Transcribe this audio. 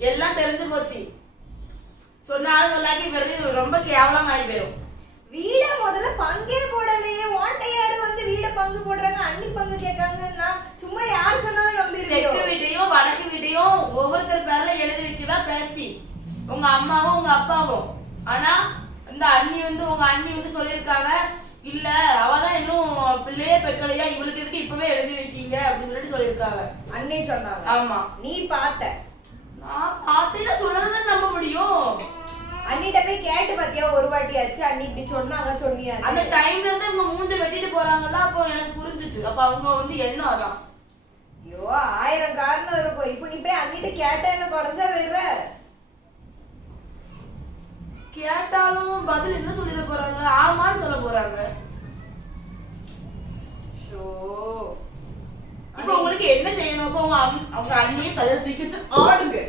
எல்லாம் தெரிஞ்சு போச்சு. சொன்னாலும் சொல்லாக்கி பிறகு ரொம்ப கேவலமாயி போயிடும் வீட முதல்ல பங்கே போடலையே. ஓட்டை யாரு வந்து வீட பங்கு போடுறாங்க அண்ணி பங்கு கேட்காங்கன்னா சும்மா யார் சொன்னாலும் தெற்கு நம்பிருக்கோம் வீட்டையும் வடக்கு வீட்டையும் ஒவ்வொருத்தர் பேர்ல எழுதி வைக்கதா பேச்சு. உங்க அம்மாவும் உங்க அப்பாவும். ஆனா இந்த அண்ணி வந்து உங்க அண்ணி வந்து சொல்லியிருக்காங்க இல்ல அவதான் இன்னும் பிள்ளையே பெக்கலையா? இவளுக்கு எதுக்கு இப்பவே எழுதி வைக்கீங்க? அப்படின்னு சொல்லிட்டு சொல்லியிருக்காங்க. அண்ணி சொன்னாங்க. ஆமா. நீ பார்த்த. கேட்டு பாத்தியா? ஒரு வாட்டி ஆச்சு அண்ணி இப்படி சொன்னாங்க சொன்னியா அந்த டைம்ல இருந்து இவங்க மூஞ்ச வெட்டிட்டு போறாங்கல்ல அப்போ எனக்கு புரிஞ்சுச்சு. அப்ப அவங்க வந்து எண்ணம் அதான்? ஐயோ ஆயிரம் காரணம் இருக்கும். இப்போ நீ போய் அண்ணிட்ட கேட்டா என்ன குறைஞ்சா வருவ கேட்டாலும் பதில் என்ன சொல்லிட போறாங்க? ஆமான்னு சொல்ல போறாங்க. ஷோ இப்போ உங்களுக்கு என்ன செய்யணும்? அப்போ அம்- அவங்க அண்ணியை தூக்கி வச்சு ஆடுங்க.